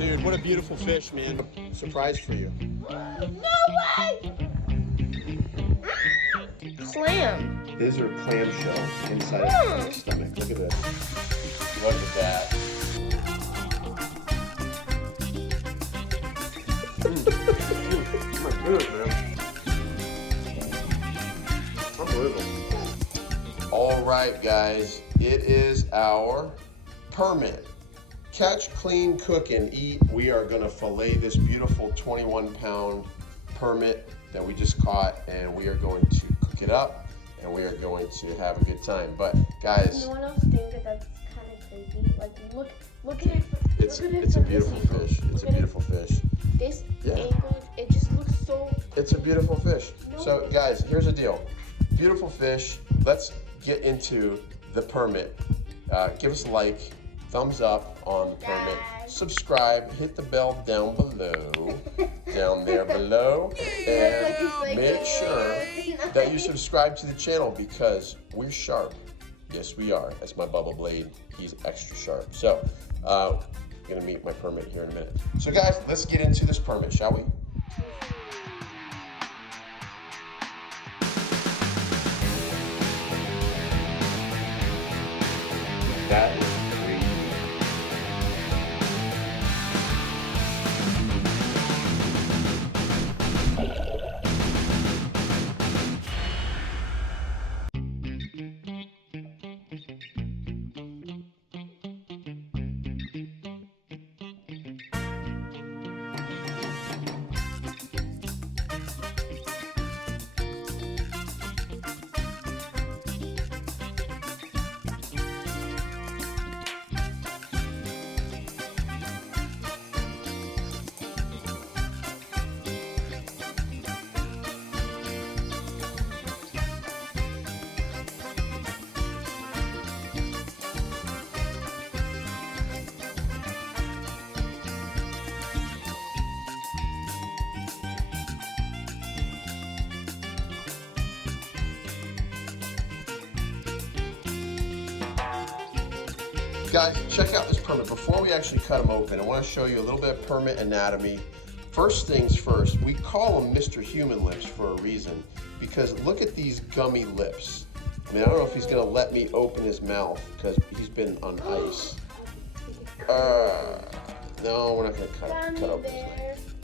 Dude, what a beautiful fish, man. Surprise for you. No way! Clam. These are clam shells inside of the stomach. Look at this. Look at that. My goodness, man. Unbelievable. All right, guys. It is our permit. Catch, clean, cook, and eat. We are going to fillet this beautiful 21-pound permit that we just caught, and we are going to cook it up, and we are going to have a good time. But guys, No one else think that that's kind of creepy. Like, look at it. it's a beautiful fish. It's a beautiful fish. This Yeah. angle, it just looks so. It's a beautiful fish. No. So guys, here's the deal. Beautiful fish. Let's get into the permit. Give us a like, thumbs up on the permit, subscribe, hit the bell down below, down there below, and make sure that you subscribe to the channel because we're sharp. Yes, we are. That's my bubble blade. He's extra sharp. So, I'm gonna meet my permit here in a minute. So guys, let's get into this permit, shall we? That is crazy. Guys, check out this permit. Before we actually cut them open, I want to show you a little bit of permit anatomy. First things first, we call them Mr. Human lips for a reason, because look at these gummy lips. I mean, I don't know if he's going to let me open his mouth because he's been on ice. No, we're not going to cut open his mouth.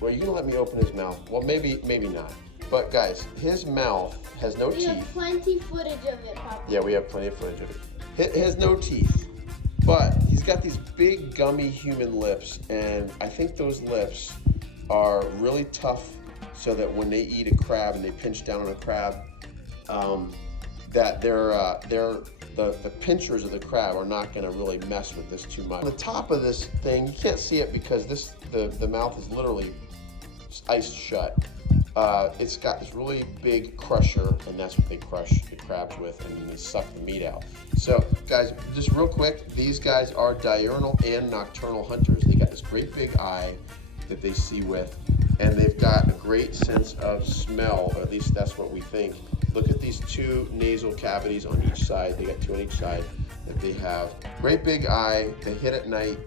Well, you're going to let me open his mouth? Well, maybe not. But guys, his mouth has no teeth. We have plenty footage of it, Papa. Yeah, we have plenty of footage of it. It has no teeth. But he's got these big gummy human lips, and I think those lips are really tough so that when they eat a crab and they pinch down on a crab, that the pinchers of the crab are not going to really mess with this too much. On the top of this thing, you can't see it because the mouth is literally iced shut. It's got this really big crusher, and that's what they crush the crabs with, and then they suck the meat out. So, guys, just real quick, these guys are diurnal and nocturnal hunters. They got this great big eye that they see with, and they've got a great sense of smell, or at least that's what we think. Look at these two nasal cavities on each side. They got two on each side that they have. Great big eye. They hit at night.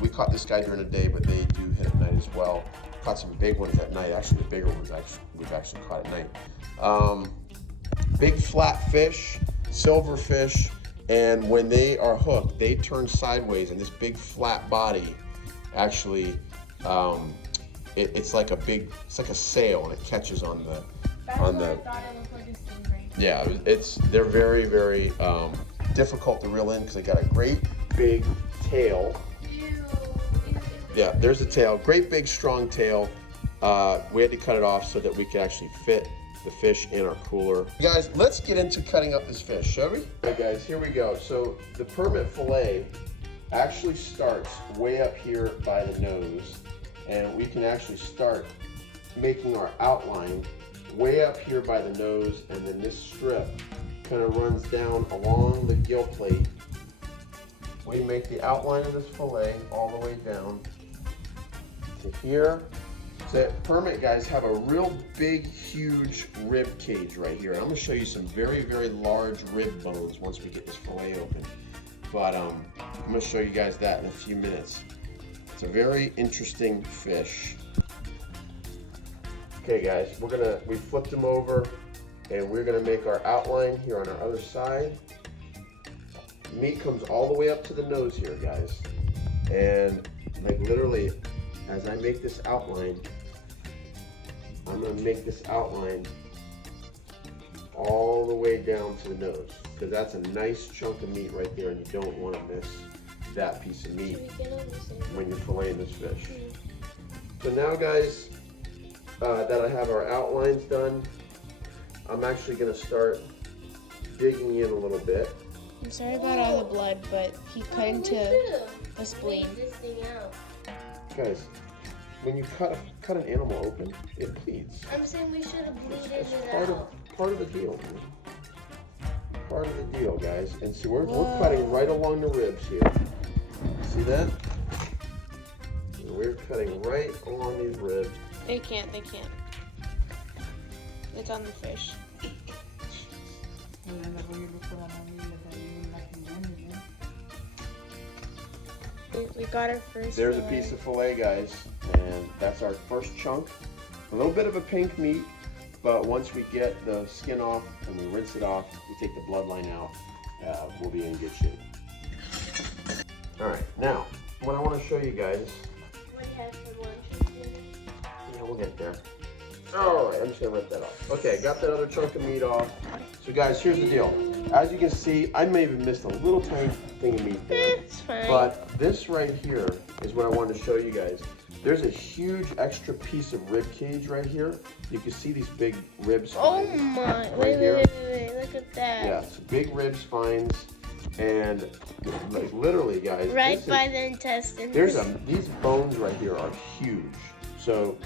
We caught this guy during the day, but they do hit at night as well. Caught some big ones at night. Actually, the bigger ones we've actually caught at night. Big flat fish, silver fish, and when they are hooked, they turn sideways, and this big flat body actually, it's like a sail, and it catches on the. That's what I thought it looked like a stingray. Yeah, they're very, very difficult to reel in because they got a great big tail. Yeah, there's the tail. Great big strong tail. We had to cut it off so that we could actually fit the fish in our cooler. Guys, let's get into cutting up this fish, shall we? All right, guys, here we go. So the permit fillet actually starts way up here by the nose, and we can actually start making our outline way up here by the nose, and then this strip kind of runs down along the gill plate. We make the outline of this fillet all the way down to here. So permit guys have a real big, huge rib cage right here. And I'm gonna show you some very, very large rib bones once we get this fillet open. But I'm gonna show you guys that in a few minutes. It's a very interesting fish. Okay guys, we flipped them over and we're gonna make our outline here on our other side. Meat comes all the way up to the nose here, guys. And like literally, as I make this outline, I'm gonna make this outline all the way down to the nose, because that's a nice chunk of meat right there, and you don't want to miss that piece of meat when you're filleting this fish. So now guys, that I have our outlines done, I'm actually gonna start digging in a little bit. I'm sorry about all the blood, but he cut into a spleen. Guys, when you cut an animal open, it bleeds. I'm saying we should have bleeded It's it part out. of the deal, man. Part of the deal, guys. And see, we're cutting right along the ribs here. See that? And we're cutting right along these ribs. They can't. It's on the fish. We got our first There's a fillet. piece of fillet, guys, and that's our first chunk. A little bit of a pink meat, but once we get the skin off and we rinse it off, we take the bloodline out, we'll be in good shape. All right, now, what I want to show you guys, What do you have for lunch? yeah, we'll get there. All right, I'm just gonna rip that off. Okay, got that other chunk of meat off. So guys, here's the deal. As you can see, I may have missed a little tiny thing of meat there. It's fine. But this right here is what I wanted to show you guys. There's a huge extra piece of rib cage right here. You can see these big rib Oh spines my! right here. Wait! Look at that. Yeah, so big rib spines, and like literally, guys. Right this by is, the intestines. these bones right here are huge. So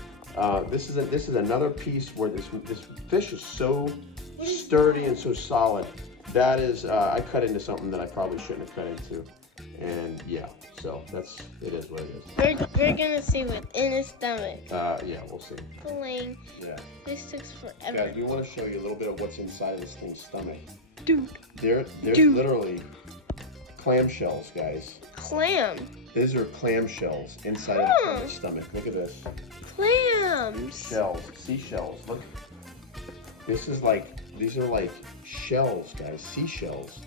this is another piece where this fish is so sturdy and so solid. That is, I cut into something that I probably shouldn't have cut into. And yeah, so it is what it is. We're gonna see what's in his stomach. Yeah, we'll see. Filleting. Yeah. This takes forever. Guys, we want to show you a little bit of what's inside of this thing's stomach. Dude. There's Dude. literally clam shells, guys. Clam. These are clam shells inside of the stomach. Look at this. Clams. Shells, seashells. Look. These are like shells, guys, seashells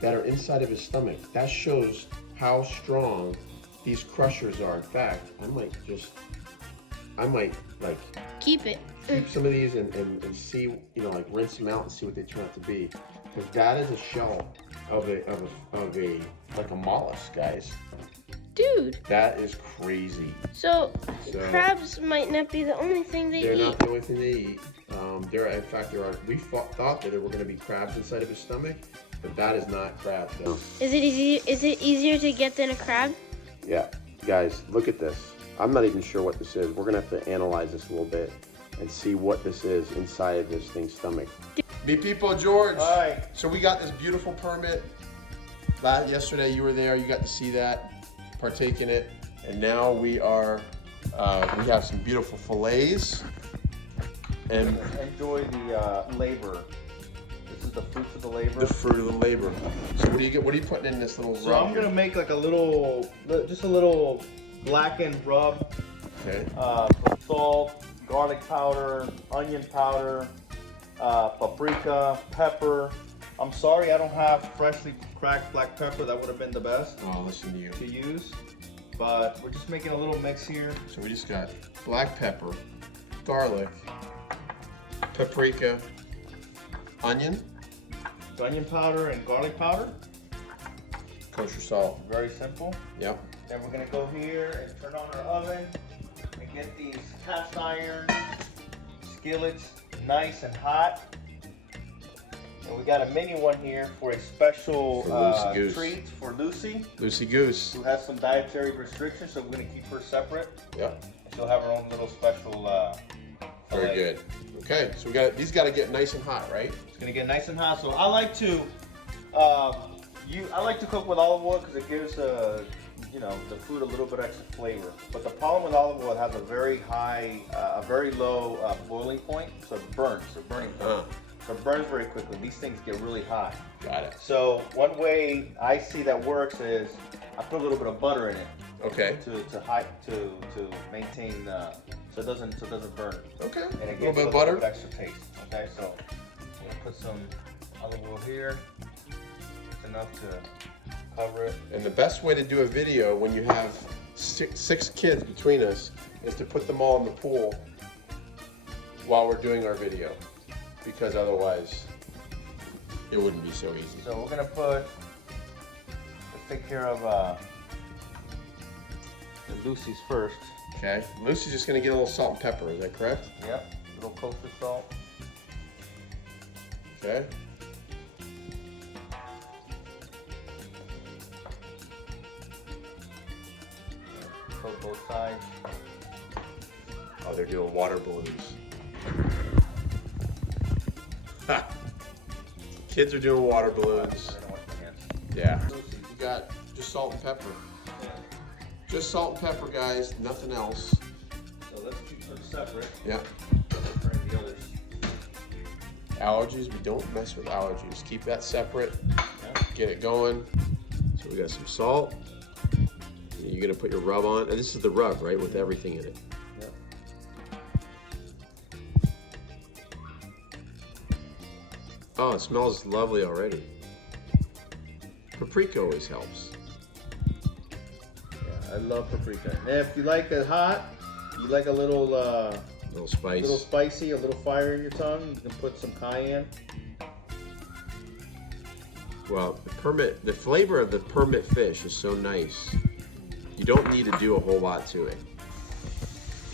that are inside of his stomach. That shows how strong these crushers are. In fact, I might like Keep it. keep some of these and see, like rinse them out and see what they turn out to be. Because that is a shell of a like a mollusk, guys. Dude. That is crazy. So crabs might not be the only thing they They're eat. not the only thing they eat. In fact, we thought that there were going to be crabs inside of his stomach, but that is not crab. No. Is it easier to get than a crab? Yeah, guys, look at this. I'm not even sure what this is. We're gonna have to analyze this a little bit and see what this is inside of this thing's stomach. Me people, George. Hi. So we got this beautiful permit. Yesterday you were there. You got to see that, partake in it, and now we have some beautiful fillets. And Enjoy the labor. This is the fruits of the labor. the fruit of the labor. So what are you putting in this little So rub I'm here? gonna make like just a little blackened rub. Okay. Some salt, garlic powder, onion powder, paprika, pepper. I'm sorry I don't have freshly cracked black pepper. That would have been the best Oh, listen to you. to use. But we're just making a little mix here. So we just got black pepper, garlic, paprika, onion, So onion powder and garlic powder. kosher salt. Very simple. Yep. Then we're gonna go here and turn on our oven and get these cast iron skillets nice and hot. And we got a mini one here for a special For Lucy Goose. treat for Lucy, Lucy Goose. who has some dietary restrictions, so we're gonna keep her separate. Yep. And she'll have her own little special Very fillet. good. Okay, so these got to get nice and hot, right? It's gonna get nice and hot. So I like to cook with olive oil because it gives the food a little bit extra flavor. But the problem with olive oil, it has a very high, a very low boiling point, so it burns, so burning point. So it burns very quickly. These things get really hot. Got it. So one way I see that works is I put a little bit of butter in it. Okay. To maintain so it doesn't burn. Okay. And it A little gives bit it of butter. bit extra taste. Okay, so I'm gonna put some olive oil here. It's enough to cover it. And the best way to do a video when you have six kids between us is to put them all in the pool while we're doing our video, because otherwise it wouldn't be so easy. So we're gonna let's take care of the Lucy's first. Okay. Lucy's just gonna get a little salt and pepper. Is that correct? Yep. A little kosher salt. Okay. Coat both sides. Oh, they're doing water balloons. Ha! Kids are doing water balloons. I don't wash my hands. Yeah. You got just salt and pepper. Just salt and pepper, guys. Nothing else. So let's keep them separate. Yeah. For the others. Allergies, we don't mess with allergies. Keep that separate. Yeah. Get it going. So we got some salt. You're gonna put your rub on. And this is the rub, right? With everything in it. Yep. Oh, it smells lovely already. Paprika always helps. Yeah, I love paprika. And if you like it hot, you like a little Little spice. little spicy, a little fire in your tongue, you can put some cayenne. Well, the flavor of the permit fish is so nice. You don't need to do a whole lot to it.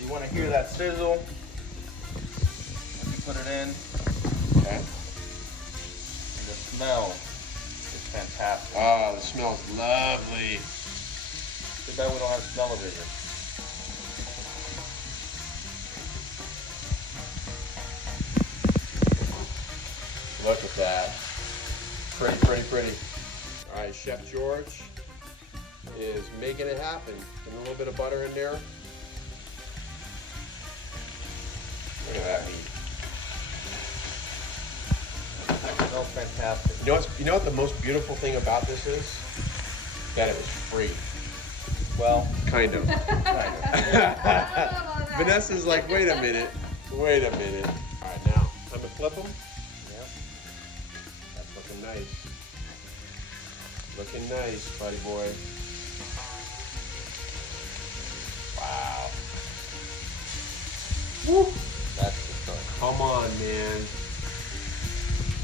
You want to hear that sizzle? You put it in. Okay. And the smell is fantastic. Oh, the smells lovely. Too bad we don't have smell-o-vision. Look at that. Pretty, pretty, pretty. All right, Chef George is making it happen. Putting a little bit of butter in there. Look at that meat. It smells fantastic. You know what the most beautiful thing about this is? That it was free. Well, Kind of. Vanessa's like, wait a minute. Wait a minute. All right, now, time to flip them. yeah. That's looking nice. Looking nice, buddy boy. Wow. Woo. That's the start. Come on, man.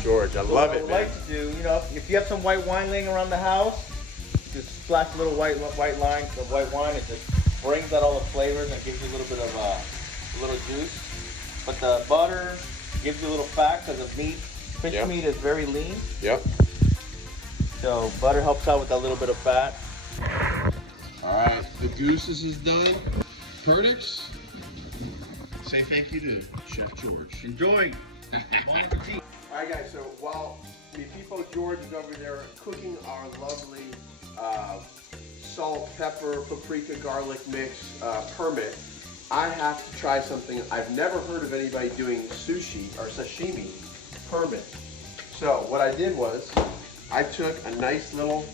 George, I love it, What I man. like to do, you know, if you have some white wine laying around the house, just splash a little white wine, the white wine. It just brings out all the flavors and gives you a little bit of a little juice. But the butter gives you a little fat because the meat, fish Yep. meat is very lean. Yep. So butter helps out with that little bit of fat. All right, the gooses is done. Purtic's. Say thank you to Chef George. Enjoy. Bon appetit. All right, guys. So while mi people George is over there cooking our lovely salt, pepper, paprika, garlic mix permit, I have to try something. I've never heard of anybody doing sushi or sashimi permit. So what I did was I took a nice little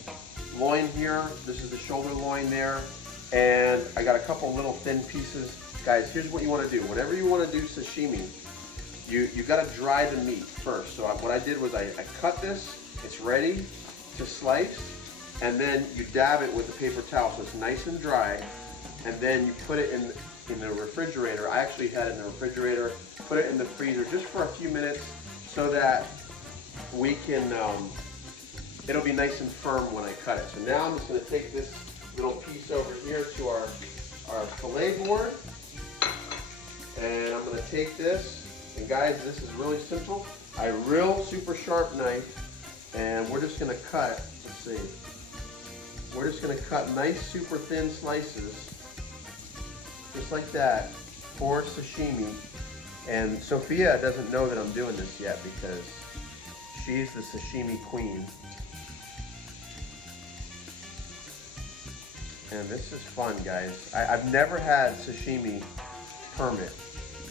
loin here. This is the shoulder loin there, and I got a couple little thin pieces. Guys, here's what you want to do. Whenever you want to do sashimi, you got to dry the meat first. So what I did was I cut this. It's ready to slice, and then you dab it with a paper towel so it's nice and dry, and then you put it in the refrigerator. I actually had it in the refrigerator. Put it in the freezer just for a few minutes so that we can. It'll be nice and firm when I cut it. So now I'm just going to take this little piece over here to our fillet board, and I'm going to take this. And guys, this is really simple. A real super sharp knife, and we're just going to cut. Let's see. We're just going to cut nice, super thin slices, just like that, for sashimi. And Sophia doesn't know that I'm doing this yet because she's the sashimi queen. And this is fun, guys. I've never had sashimi permit.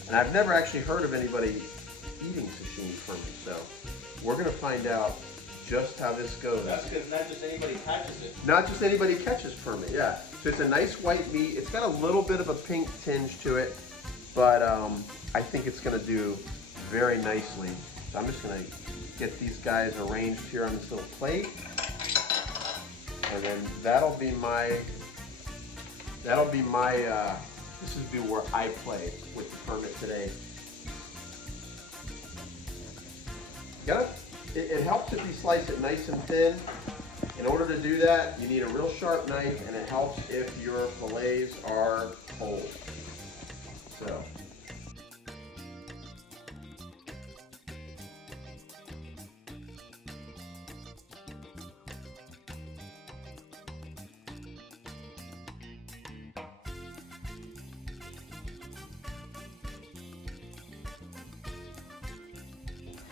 And I've never actually heard of anybody eating sashimi permit. So we're going to find out just how this goes. That's because not just anybody catches it. Not just anybody catches permit, yeah. So it's a nice white meat. It's got a little bit of a pink tinge to it, but I think it's gonna do very nicely. So I'm just gonna get these guys arranged here on this little plate. And then that'll be my, this is where I play with the permit today. It helps if you slice it nice and thin. In order to do that, you need a real sharp knife, and it helps if your fillets are cold. So.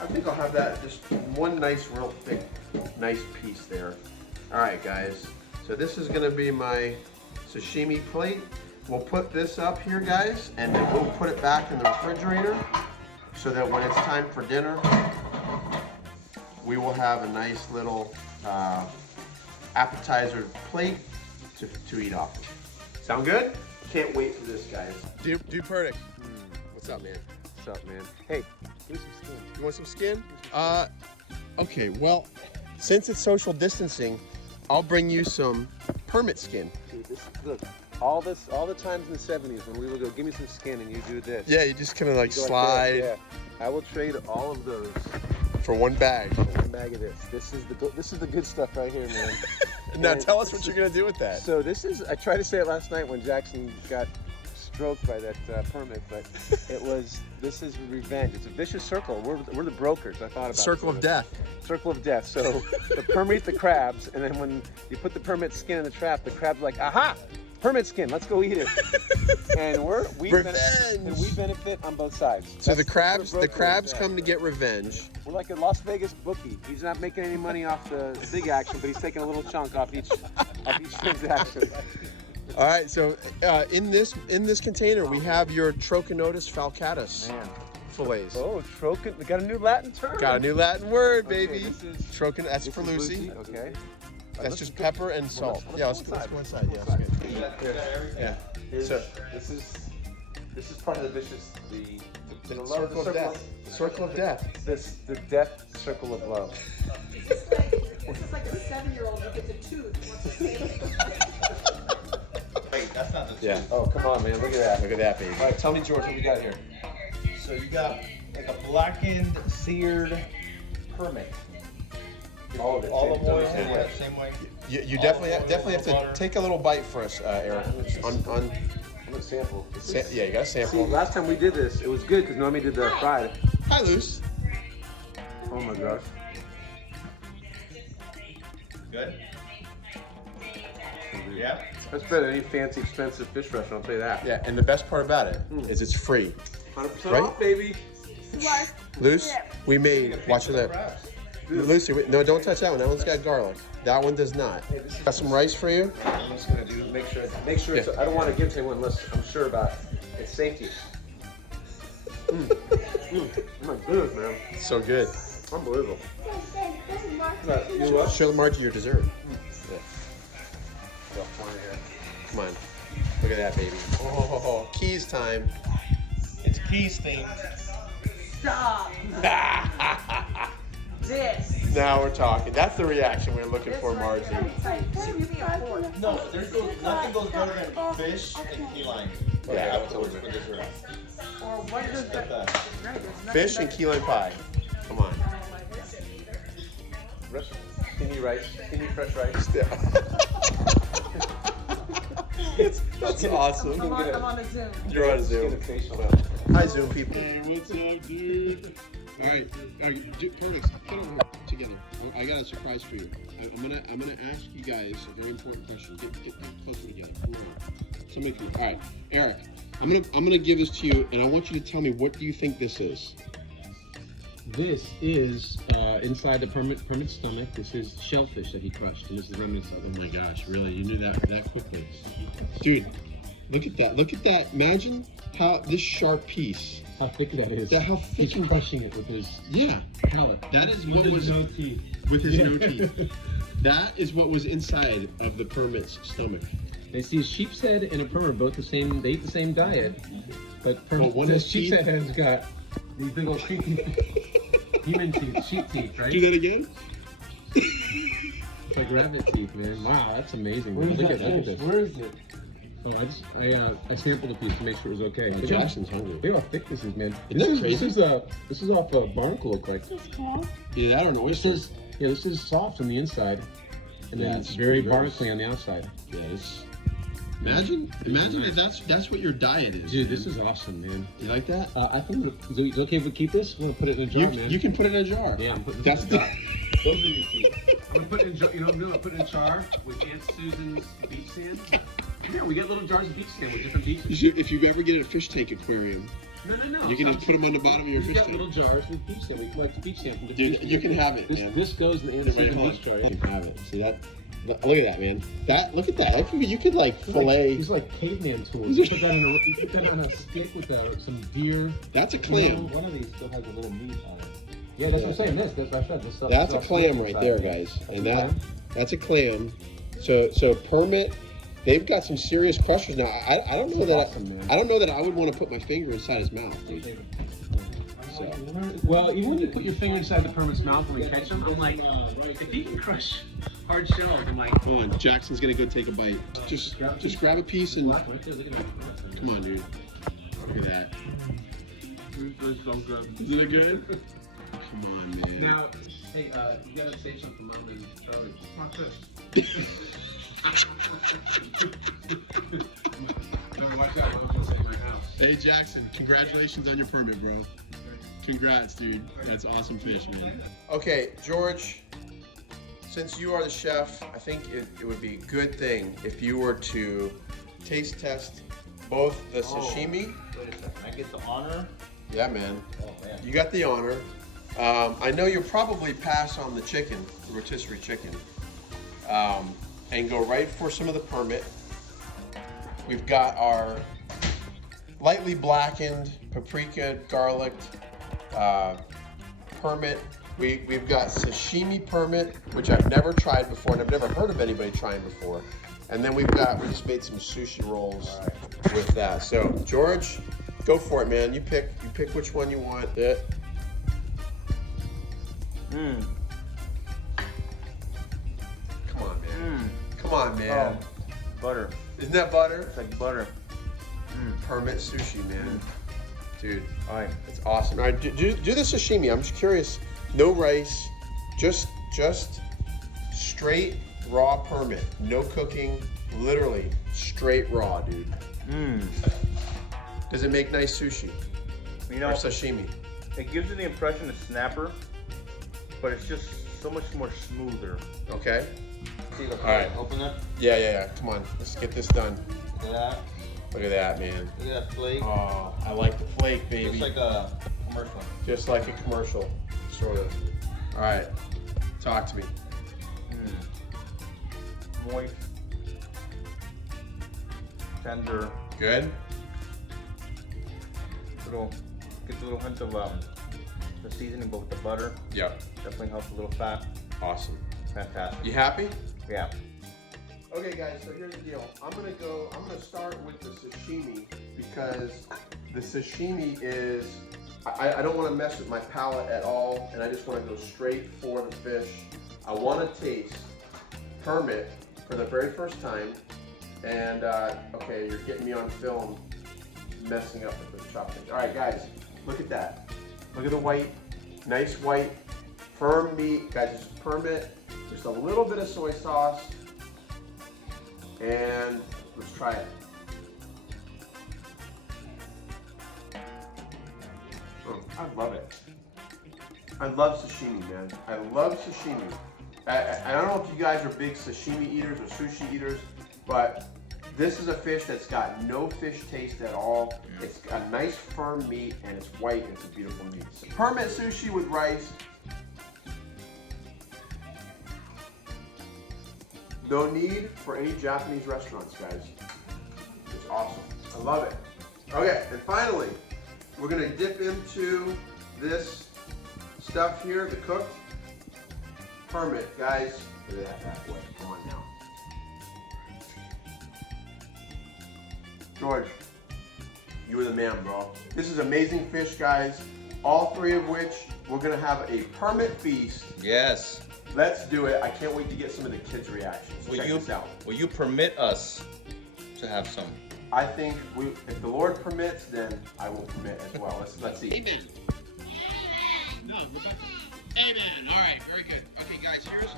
I think I'll have that, just one nice, real thick, nice piece there. All right, guys. So this is gonna be my sashimi plate. We'll put this up here, guys, and then we'll put it back in the refrigerator so that when it's time for dinner, we will have a nice little appetizer plate to eat off of. Sound good? Can't wait for this, guys. Dude Purtic. What's up, man? What's up, man? Hey, give me some skin. You want some skin? Okay, well, since it's social distancing, I'll bring you some permit skin. Dude, look, all the times in the 70s when we would go, give me some skin, and you do this. Yeah, you just kind of like You go slide this, yeah. I will trade all of those for one bag. for one bag of this. This is the good stuff right here, man. Now And tell us what you're gonna do with that. So this is, I tried to say it last night when Jackson got stroked by that permit, but this is revenge. It's a vicious circle. We're the brokers. I thought about Circle it. of death. Circle of death. So the permit the crabs, and then when you put the permit skin in the trap, the crab's like, aha, permit skin, let's go eat it. And we benefit on both sides. So That's the crabs at. come to get revenge. We're like a Las Vegas bookie. He's not making any money off the big action, but he's taking a little chunk off each transaction. All right, so in this container we have your Trachinotus falcatus Man. fillets. Oh, trocan. We got a new Latin term. Got a new Latin word, Okay, baby. this is- Trochin. That's This for is Lucy. Okay. That's just pepper and salt. Yeah, let's go one side. Yeah, that's good. Yeah. So This is part of the vicious the circle of death. Circle of death. the death circle of love. This is like a 7-year-old who gets a tooth and wants to save it. Wait, that's not the Yeah. Oh, come on, man. Look at that. Look at that, baby. All right, tell me, George, what we got here. So you got like a blackened, seared permit. All of it. Olive Same- oil, same way. yeah, same way. You definitely have to butter. take a little bite for us, Eric. I'm gonna sample. Yeah, you got to See, sample. last time we did this, it was good because Normie did the fried. Hi, Luce. Oh my gosh. Good. Yeah. That's better than any fancy, expensive fish restaurant, I'll tell you that. Yeah, and the best part about it is it's free. 100% Right? off, baby. Luce, we made, watch your lip. Lucy, no, don't touch that one. That one's got garlic. That one does not. Got some rice for you? I'm just gonna make sure it's, I don't want to give to anyone unless I'm sure about its safety. Oh my goodness, man. So good. Unbelievable. Show Margie your dessert. Yeah. Come on. Look at that, baby. Oh, keys time. It's keys themed. Stop. This. Now we're talking. That's the reaction we're looking for, Margie. Give me a fork. No, nothing goes better than fish and key lime. Yeah. Afterwards for dessert. Or what is Like that? that. Right, there's nothing Fish and key lime pie. Come on. Skinny rice, skinny fresh rice. That's awesome. I'm on the Zoom. You're on Zoom. Skin and facial. Hi, Zoom people. What's up, dude? All right, Purtic, get over together. I got a surprise for you. I'm gonna ask you guys a very important question. Get closer together. Come on. Somebody come. All right, Eric. I'm gonna give this to you, and I want you to tell me what do you think this is. This is inside the permit stomach. This is shellfish that he crushed, and this is the remnants of. Oh my gosh, really? You knew that quickly, dude? Look at that! Look at that! Imagine how this sharp piece. How thick that is. How thick He's crushing it with his palate. That is what was no teeth. with his no teeth. That is what was inside of the permit's stomach. They see sheep's head and a permit both the same. They eat the same diet, but one has sheep's teeth? head has got these big old sheep human teeth, sheep teeth, right? Do that again. Like rabbit teeth, man. Wow, that's amazing. Man. Look at this. Where is it? Oh, I sampled a piece to make sure it was okay. Look at- Jackson's hungry. Look how thick this is, man. Isn't that crazy? This is off a barnacle, look like. Yeah, that or an oyster. This is soft on the inside, and then Yeah, it's it's very gross. barnacly on the outside. Yeah, it's... Imagine if that's what your diet is. Dude, this is awesome, man. You like that? I think it's okay if we keep this. We're gonna put it in a jar, man. You can put it in a jar. Yeah, I'm putting That's this in a the. jar. Those are your teeth. I'm gonna put it in jar. You know what I'm doing? I'm putting it in a jar with Aunt Susan's beach sand. Yeah, we got little jars of beach sand with different beaches. If you ever get a fish tank aquarium, No. you can just put them on the bottom of your We've fish got tank. little jars with beach sand. We collect beach sand from the Dude, beach. you can have it, This, man. this goes in the Aunt Wait, Susan hold on. beach jar. You can have it. See that? Look at that, man. Look at that. You could like fillet. These are like caveman tools. You put that on a stick with some deer. That's a clam. One of these still has a little meat on it. Yeah, that's what I'm saying. That's what I said. This stuff. That's a this clam stuff right inside. there, guys. That's And a clam? that's a clam. So Permit, they've got some serious crushers now. I don't know that Awesome, man. I don't know that I would want to put my finger inside his mouth, dude. So Well, even when you put your finger inside the permit's mouth when we catch them, I'm like, if he can crush hard shells, I'm like, hold on, Jackson's gonna go take a bite. Just grab a piece and right there, look at that. come on, dude. Look at that. It's so good. Isn't it good? Come on, man. Now, hey, you gotta say something, Mom and Charlie. Watch this. No, watch out. What I'm gonna say right now. Hey Jackson, congratulations on your permit, bro. Congrats, dude. That's awesome fish, man. Okay, George, since you are the chef, I think it would be a good thing if you were to taste test both the sashimi. Wait a second, I get the honor? Yeah, man. Oh, man. You got the honor. I know you'll probably pass on the chicken, the rotisserie chicken, and go right for some of the permit. We've got our lightly blackened paprika, garlic, permit. We've got sashimi permit, which I've never tried before, and I've never heard of anybody trying before. And then we just made some sushi rolls with that. So George, go for it, man. You pick which one you want. Yeah. Mmm. Come on, man. Come on, man. Oh, butter. Isn't that butter? It's like butter. Permit sushi, man. Dude, All right. it's awesome. All right, do the sashimi. I'm just curious. No rice, just straight raw permit. No cooking, literally straight raw, dude. Mmm. Does it make nice sushi You or know, sashimi? it gives you the impression of snapper, but it's just so much more smoother. Okay. See the All right. Open it. Yeah. Come on, let's get this done. Look at that. Look at that, man. Look at that flake. Oh, I like the flake, baby. It's like a commercial. Just like a commercial, sort of. All right, talk to me. Moist. Tender. Good. Gets a little hint of the seasoning, but with the butter, Yep. definitely helps a little fat. Awesome. Fantastic. You happy? Yeah. Okay, guys. So here's the deal. I'm gonna start with the sashimi because the sashimi is. I don't want to mess with my palate at all, and I just want to go straight for the fish. I want to taste permit for the very first time, and okay, you're getting me on film messing up with the chopping. All right, guys, look at that. Look at the white, nice white, firm meat. Guys, this is permit. Just a little bit of soy sauce, and let's try it. I love it. I love sashimi, man. I love sashimi. I don't know if you guys are big sashimi eaters or sushi eaters, but this is a fish that's got no fish taste at all. It's a nice firm meat and it's white and it's a beautiful meat. So, permit sushi with rice. No need for any Japanese restaurants, guys. It's awesome. I love it. Okay, and finally, we're gonna dip into this stuff here, the cooked permit, guys. Look at that bad boy. Come on now. George, you were the man, bro. This is amazing fish, guys. All three of which we're gonna have a permit feast. Yes. Let's do it. I can't wait to get some of the kids' reactions. Check this out. Will you permit us to have some? I think if the Lord permits, then I will permit as well. Let's see. Amen. No, Rebecca. Amen. All right, very good. Okay, guys, here's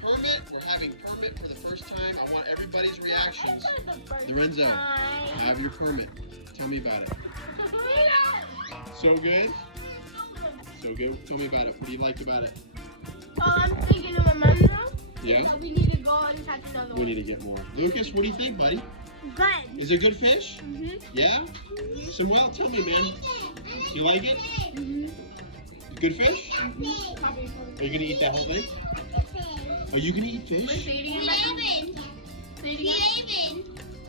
Permit. We're having Permit for the first time. I want everybody's reactions. Lorenzo, have your permit. Tell me about it. So good? So good. Tell me about it. What do you like about it? I'm thinking of my mom now. Yeah? We need to go and catch another We one. need to get more. Lucas, what do you think, buddy? Good. Is it good fish? Mm-hmm. Yeah? Samuel, tell me, man. You like it? Good fish? Are you gonna eat that whole thing? Are you gonna eat fish?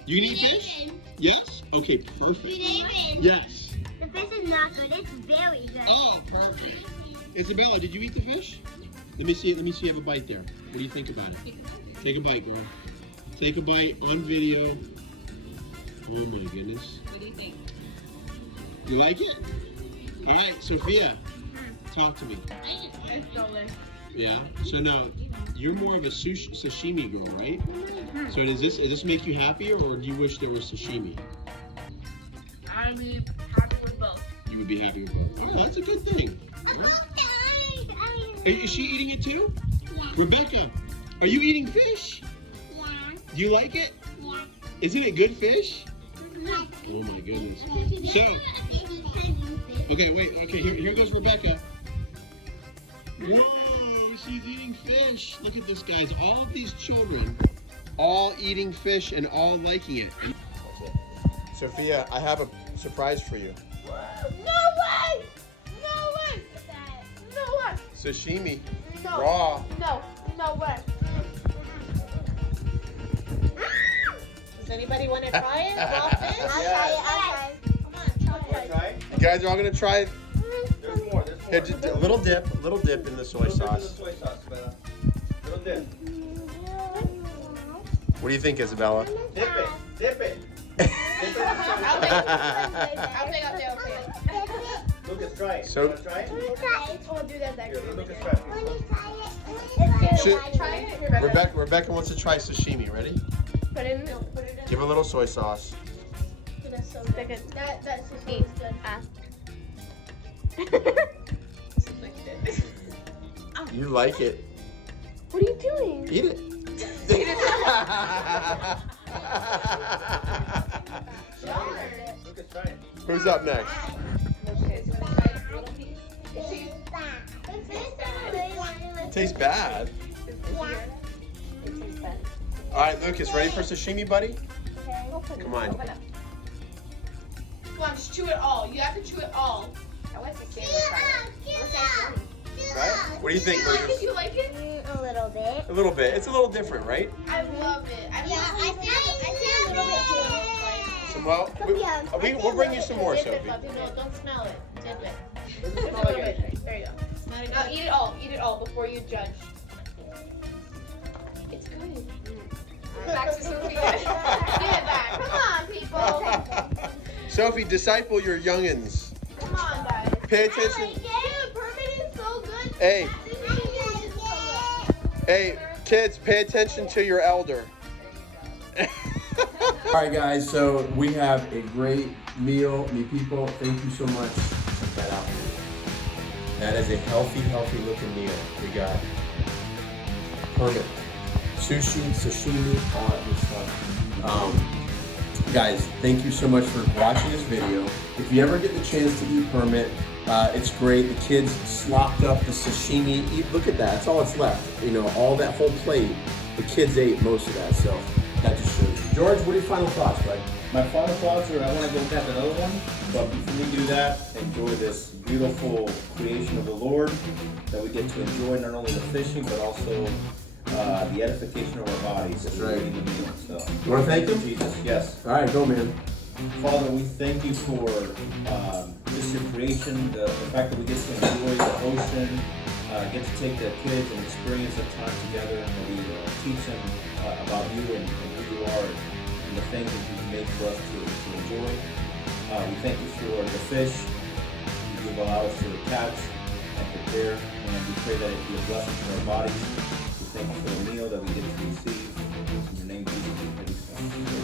You gonna eat fish? Yes? Okay, perfect. Yes. The fish is not good. It's very good. Oh, perfect. Isabella, did you eat the fish? Let me see you have a bite there. What do you think about it? Take a bite, girl. Take a bite on video. Oh my goodness. What do you think? You like it? All right, Sophia, talk to me. It's delicious. Yeah. So now, you're more of a sashimi girl, right? So does this make you happier, or do you wish there was sashimi? I'd be happy with both. You would be happy with both. Oh, that's a good thing. All right. Is she eating it too? Yeah. Rebecca, are you eating fish? Yeah. Do you like it? Yeah. Isn't it good fish? Yeah. Oh my goodness. So, okay, wait. Okay, here goes Rebecca. Whoa, she's eating fish. Look at this, guys. All of these children, all eating fish and all liking it. Sophia, I have a surprise for you. No way! No way! No way! Sashimi. No. Raw. No. No way. Does anybody want to try it? Raw fish? I'll try it. Come on, try it. Right? You guys are all gonna try it. There's more. Here, just a little dip in the soy sauce. Soy sauce, Bella. Little dip. What do you think, Isabella? Dip it. Dip it. I'll take it. Lucas, try it. So- You wanna try it? Oh, do that Here, next. Lucas, try it. Try it. Rebecca wants to try sashimi. Ready? Put it in. Put it in. Give her a little soy sauce. That's so good. That's good. You like it. What are you doing? Eat it. Lucas, try it. Who's up next? Tastes bad. All right, Lucas, ready for sashimi, buddy? Come on. Come on, just chew it all. You have to chew it all. I like the Right? What do you think, Do Lucas? you like it? A little bit. A little bit. It's a little different, right? I love it. I love it. So, well, we'll bring you some more, Dip it, Sophie. Buffy. No, don't smell it. Dip it. Does it Just a smell little like it? bit. There you go. Now eat it all. Eat it all before you judge. It's good. Back to Sophie. Give it back. Come on, people. Sophie, disciple your youngins. Come on, guys. Pay attention. Permit is so good. Hey, hey, kids, pay attention to your elder. All right, guys, so we have a great meal. Me people, thank you so much. Check that out. That is a healthy looking meal. We got Permit, sushi, sashimi, all that good stuff. Guys, thank you so much for watching this video. If you ever get the chance to eat Permit, it's great. The kids slopped up the sashimi. Look at that. That's all that's left. You know, all that whole plate. The kids ate most of that, so that just shows you. George, what are your final thoughts, bud? My final thoughts are I want to go catch another one, but before we do that, enjoy this beautiful creation of the Lord that we get to enjoy not only the fishing, but also the edification of our bodies. That's right. So, You want to thank him? Jesus, yes. All right, go, man. Father, we thank you for just your creation, the fact that we get to enjoy the ocean, get to take the kids and experience the time together, and we teach them about you and who you are. and the things that you've made for us to enjoy. We thank you for the fish you've allowed us to catch and prepare, and we pray that it be a blessing to our bodies. We thank you for the meal that we get to receive. In your name, Jesus, we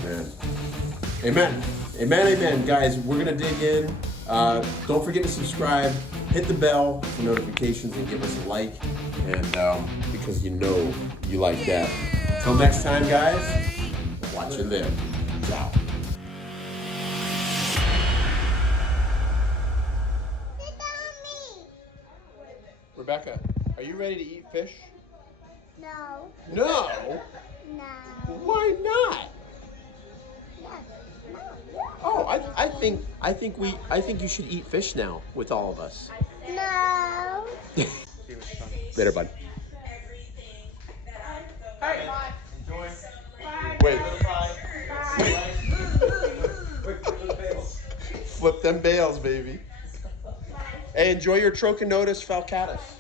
pray. Amen. Amen, amen. Guys, we're going to dig in. Don't forget to subscribe. Hit the bell for notifications and give us a like. And because you know you like that. Till next time, guys, watch you live. Ciao. Rebecca, are you ready to eat fish? No. No? No. Why not? No. Oh, I think you should eat fish now with all of us. No. Later, bud. Hey. Enjoy. Wait. Flip them bales, baby. Hey, enjoy your Trachinotus falcatus.